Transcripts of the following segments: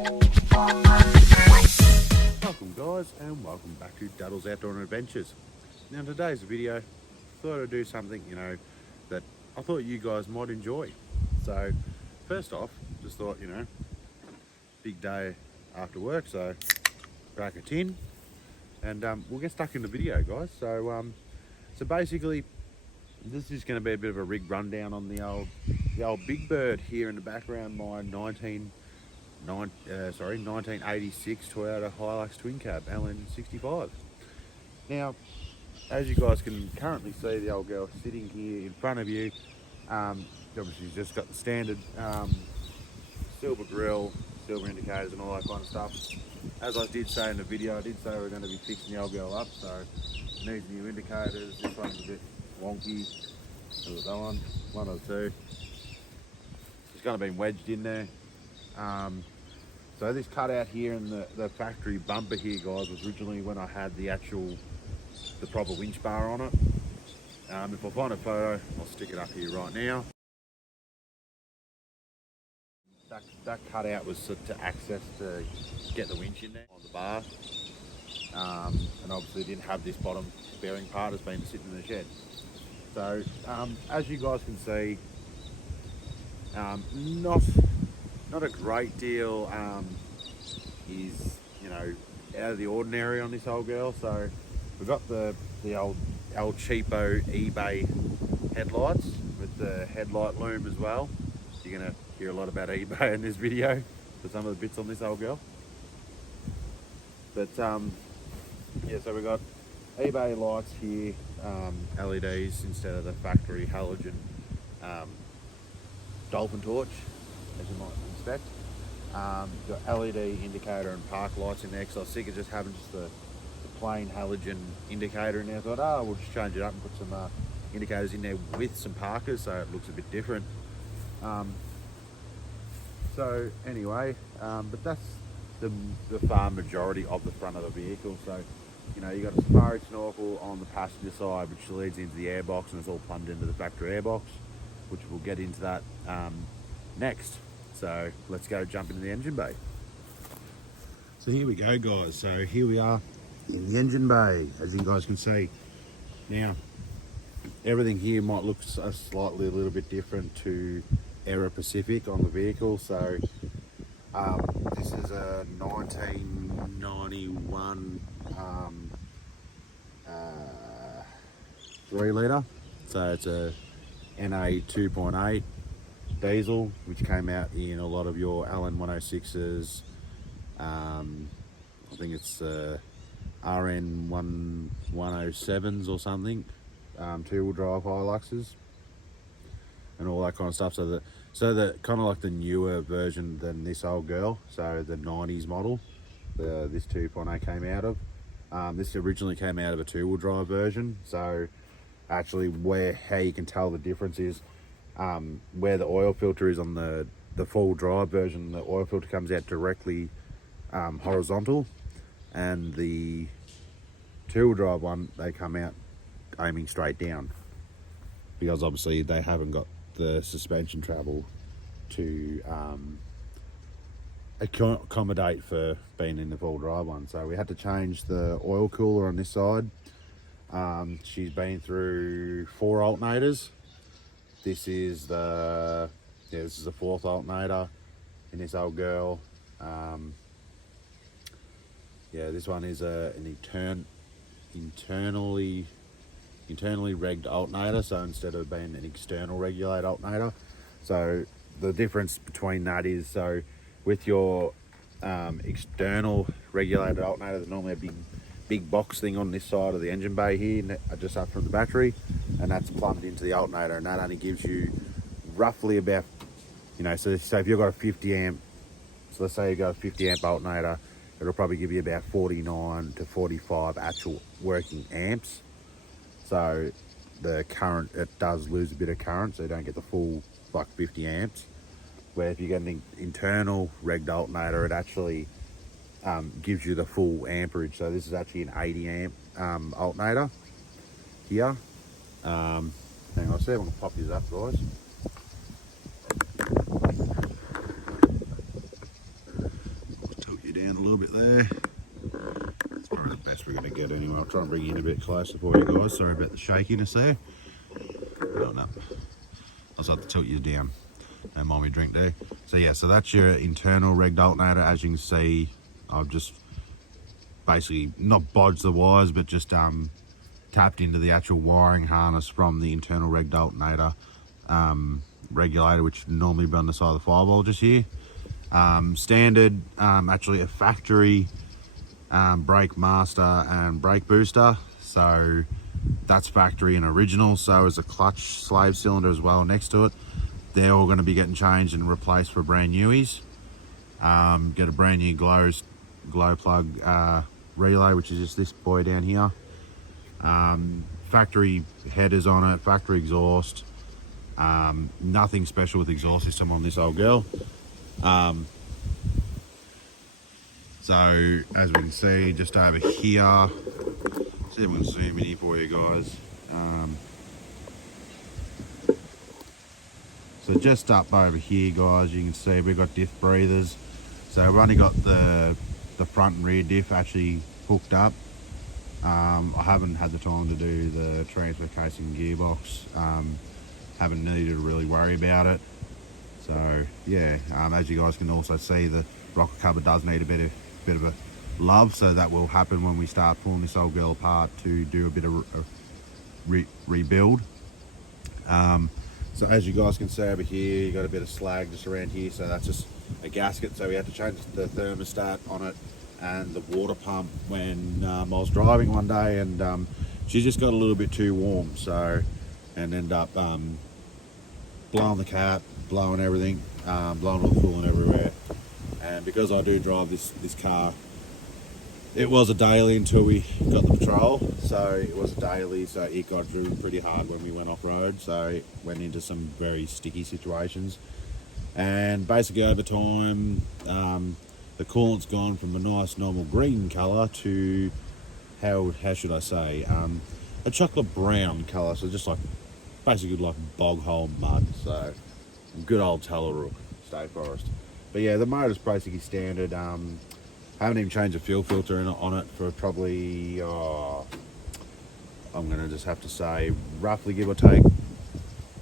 Welcome guys, and welcome back to Daddle's Outdoor and Adventures. Now in today's video, thought I'd do something, that I thought you guys might enjoy. So first off, just thought, big day after work, so crack a tin and we'll get stuck in the video, guys. So basically this is going to be a bit of a rig rundown on the old Big Bird here in the background, my 1986 Toyota Hilux twin cab LN65. Now, as you guys can currently see, the old girl sitting here in front of you, obviously she's just got the standard silver grille, silver indicators and all that kind of stuff. As I did say in the video, I did say we're going to be fixing the old girl up, so it needs new indicators. This one's a bit wonky. There's that one or two. It's kind of been wedged in there. So this cutout here in the factory bumper here, guys, was originally when I had the proper winch bar on it. If I find a photo, I'll stick it up here right now. That cutout was to get the winch in there on the bar, and obviously didn't have this bottom bearing part. It's been sitting in the shed. So as you guys can see, not a great deal is out of the ordinary on this old girl. So we've got the old cheapo eBay headlights with the headlight loom as well. You're gonna hear a lot about eBay in this video for some of the bits on this old girl. But yeah, so we've got eBay lights here, LEDs instead of the factory halogen dolphin torch, as you might expect. Got LED indicator and park lights in there, because I was sick of just having the plain halogen indicator in there. I thought, we'll just change it up and put some indicators in there with some parkers, so it looks a bit different. So anyway, but that's the far majority of the front of the vehicle. So you got a safari snorkel on the passenger side, which leads into the airbox, and it's all plumbed into the factory airbox, which we'll get into that next. So let's go jump into the engine bay. So here we go, guys. So here we are in the engine bay, as you guys can see. Now, everything here might look a little bit different to Era Pacific on the vehicle. So this is a 1991 3 litre. So it's a NA 2.8 diesel, which came out in a lot of your Allen 106s. I think it's RN 107s or something, 2-wheel drive Hiluxes and all that kind of stuff. So the kind of like the newer version than this old girl. So the 90s model, this 2.8 came out of. This originally came out of a 2-wheel drive version. So actually, how you can tell the difference is where the oil filter is on the full drive version. The oil filter comes out directly horizontal, and the 2-wheel drive one, they come out aiming straight down, because obviously they haven't got the suspension travel to accommodate for being in the full drive one. So we had to change the oil cooler on this side. She's been through 4 alternators. This is the 4th alternator in this old girl. This one is an internally regged alternator, so instead of being an external regulated alternator. So the difference between that is, so with your external regulated alternator, there's normally a big box thing on this side of the engine bay here, just up from the battery, and that's plumbed into the alternator, and that only gives you roughly about, so if you've got a 50 amp, so let's say you've got a 50 amp alternator, it'll probably give you about 49 to 45 actual working amps. So the current, it does lose a bit of current, so you don't get the full 50 amps. Where if you get an internal regged alternator, it actually gives you the full amperage. So this is actually an 80 amp alternator here. Hang on a sec, I'm gonna pop these up, guys. little bit there. It's probably the best we're going to get anyway. I'll try and bring you in a bit closer for you guys. Sorry about the shakiness there. Oh, no. I'll just have to tilt you down. Don't mind me drink there. So yeah, so that's your internal regged alternator. As you can see, I've just basically not bodged the wires, but just tapped into the actual wiring harness from the internal regged alternator regulator, which would normally be on the side of the firewall just here. Standard, actually a factory brake master and brake booster. So that's factory and original. So is a clutch slave cylinder as well next to it. They're all going to be getting changed and replaced for brand newies. Get a brand new glow plug relay, which is just this boy down here. Factory headers on it, factory exhaust. Nothing special with exhaust system on this old girl. So as we can see, just over here, see if we can zoom in here for you guys. So just up over here, guys, you can see we've got diff breathers. So we've only got the front and rear diff actually hooked up. I haven't had the time to do the transfer casing and gearbox. Haven't needed to really worry about it. So yeah, as you guys can also see, the rocker cover does need a bit of a love. So that will happen when we start pulling this old girl apart to do a bit of a rebuild. So as you guys can see over here, you got a bit of slag just around here. So that's just a gasket. So we had to change the thermostat on it and the water pump when I was driving one day, and she just got a little bit too warm. So, and ended up blowing the cap, blowing everything, blowing all the coolant everywhere. And because I do drive this car, it was a daily until we got the patrol. So it was a daily, so it got driven pretty hard when we went off road. So it went into some very sticky situations. And basically over time, the coolant's gone from a nice normal green colour to, how should I say, a chocolate brown colour. So just like, basically like bog hole mud. So good old Tallarook State Forest. But yeah, the motor's basically standard. Haven't even changed the fuel filter on it for probably, I'm going to just have to say, roughly give or take,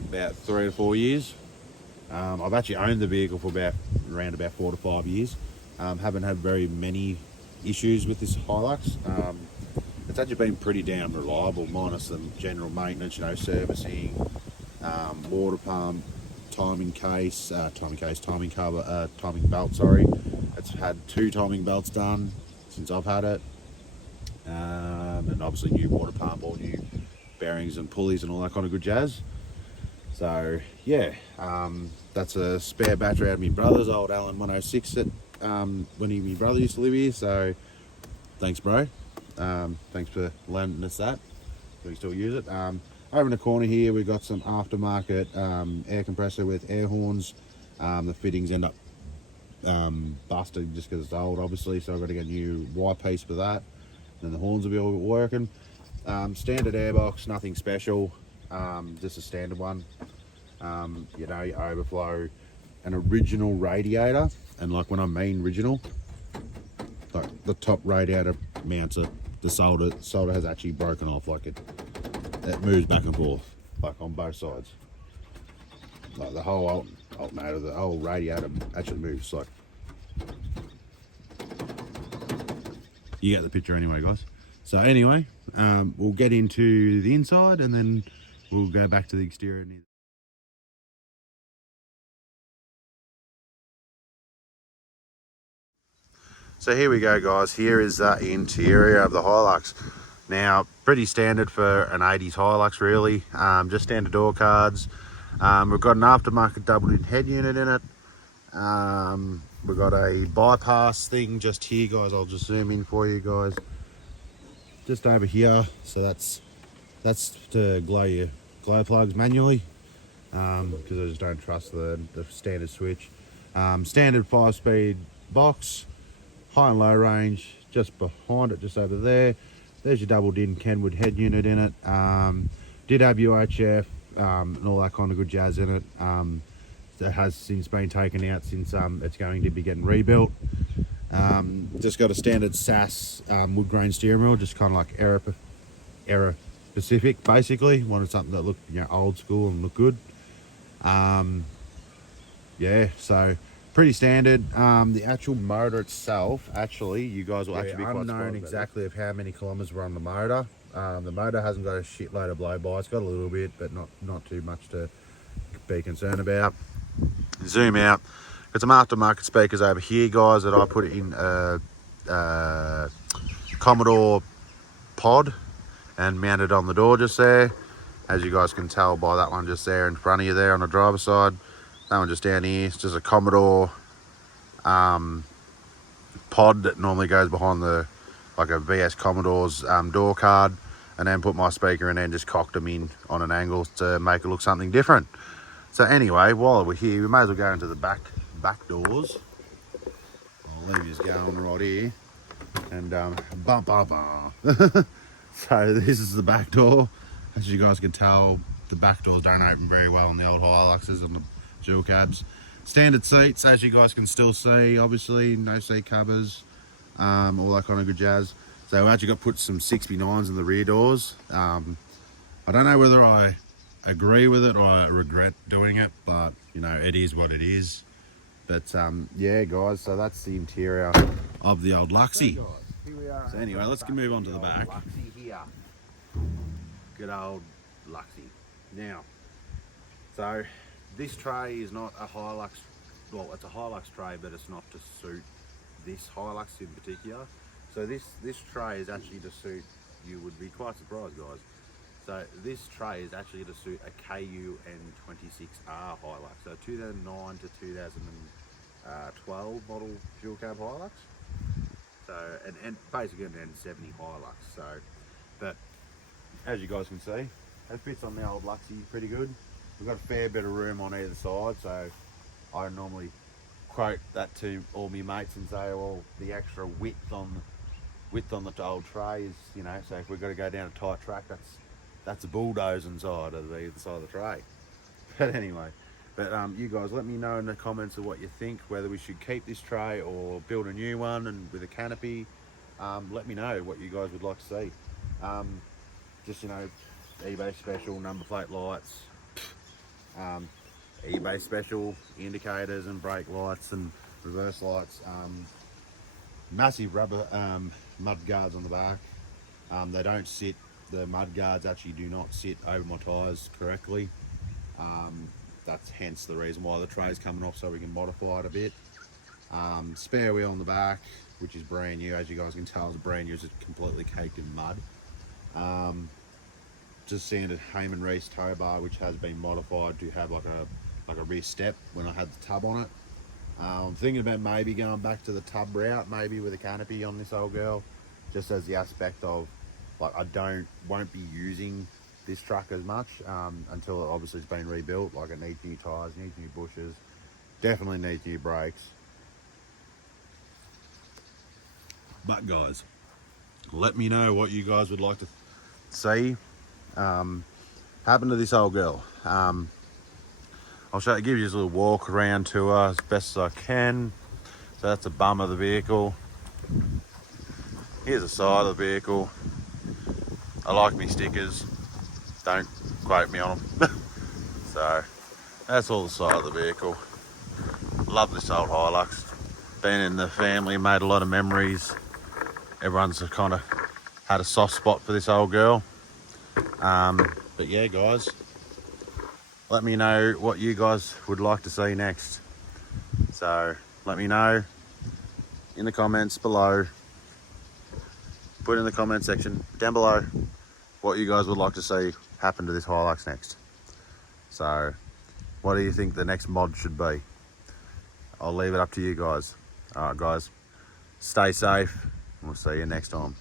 about 3 to 4 years. I've actually owned the vehicle for around about 4 to 5 years. Haven't had very many issues with this Hilux. It's actually been pretty damn reliable, minus the general maintenance, servicing, water pump, timing belt, sorry. It's had 2 timing belts done since I've had it. And obviously new water pump, all new bearings and pulleys and all that kind of good jazz. So yeah, that's a spare battery out of my brother's old Allen 106 that when my brother used to live here. So thanks, bro. Thanks for lending us that. We still use it. Over in the corner here, we've got some aftermarket air compressor with air horns. The fittings end up busted just because it's old, obviously. So I've got to get a new wire piece for that. Then the horns will be all working. Standard airbox, nothing special. Just a standard one. Your overflow, an original radiator, and like when I mean original, like the top radiator mounts, the solder has actually broken off. Like it moves back and forth, like on both sides. Like the whole alternator, the whole radiator actually moves. Like, you get the picture anyway, guys. So anyway, we'll get into the inside and then we'll go back to the exterior. So here we go, guys. Here is the interior of the Hilux. Now, pretty standard for an 80s Hilux, really. Just standard door cards. We've got an aftermarket double-in head unit in it. We've got a bypass thing just here, guys. I'll just zoom in for you guys. Just over here. So that's to glow your glow plugs manually, because I just don't trust the standard switch. Standard 5-speed box. High and low range, just behind it, just over there. There's your double din Kenwood head unit in it. Did have UHF and all that kind of good jazz in it. That has since been taken out since it's going to be getting rebuilt. Just got a standard SAS wood grain steering wheel, just kind of like era Pacific basically. Wanted something that looked, you know, old school and looked good. Yeah, so pretty standard. The actual motor itself, actually, you guys will actually be quite unknown exactly of how many kilometers were on the motor. The motor hasn't got a shitload of blow-by. It's got a little bit, but not too much to be concerned about. Zoom out. Got some aftermarket speakers over here, guys, that I put in Commodore pod and mounted on the door just there. As you guys can tell by that one just there in front of you there on the driver's side. That one just down here, it's just a Commodore pod that normally goes behind the, like a VS Commodore's door card, and then put my speaker in there and just cocked them in on an angle to make it look something different. So anyway, while we're here, we may as well go into the back doors. I'll leave you going right here, and bump. So this is the back door. As you guys can tell, the back doors don't open very well on the old Hiluxes and the dual cabs. Standard seats, as you guys can still see, obviously, no seat covers, all that kind of good jazz. So we actually got put some 6x9s in the rear doors. I don't know whether I agree with it or I regret doing it, but you know, it is what it is. But yeah, guys, so that's the interior of the old Luxy. So anyway, let's move on to the back. Luxy here. Good old Luxy. Now, so this tray is not a Hilux, well, it's a Hilux tray, but it's not to suit this Hilux in particular. So this tray is actually to suit, you would be quite surprised, guys. So this tray is actually to suit a KU N26R Hilux. So 2009 to 2012 model dual cab Hilux. So, and basically an N70 Hilux. So, but as you guys can see, it fits on the old Luxy pretty good. We've got a fair bit of room on either side, so I normally quote that to all my mates and say, well, the extra width on the old tray is, you know, so if we've got to go down a tight track, that's a bulldozing side of the side of the tray. But anyway, you guys let me know in the comments of what you think, whether we should keep this tray or build a new one and with a canopy. Let me know what you guys would like to see. Just, you know, eBay special number plate lights, eBay special indicators and brake lights and reverse lights, massive rubber mud guards on the back. They don't sit, the mud guards actually do not sit over my tyres correctly. That's hence the reason why the tray's coming off, so we can modify it a bit. Spare wheel on the back, which is brand new. As you guys can tell, it's brand new, it's completely caked in mud. Just standard Heyman Reese tow bar, which has been modified to have like a rear step when I had the tub on it. I'm thinking about maybe going back to the tub route, maybe with a canopy on this old girl, just as the aspect of, like, I won't be using this truck as much until it obviously has been rebuilt. Like, it needs new tyres, needs new bushes, definitely needs new brakes. But guys, let me know what you guys would like to see happen to this old girl. I'll give you a little walk around tour as best as I can. So that's the bum of the vehicle. Here's the side of the vehicle. I like me stickers, don't quote me on them. So that's all the side of the vehicle. Love this old Hilux. Been in the family, made a lot of memories. Everyone's kind of had a soft spot for this old girl. But yeah, guys, let me know what you guys would like to see next. So let me know in the comments below. Put in the comment section down below what you guys would like to see happen to this Hilux next. So what do you think the next mod should be? I'll leave it up to you guys. All right, guys, stay safe. We'll see you next time.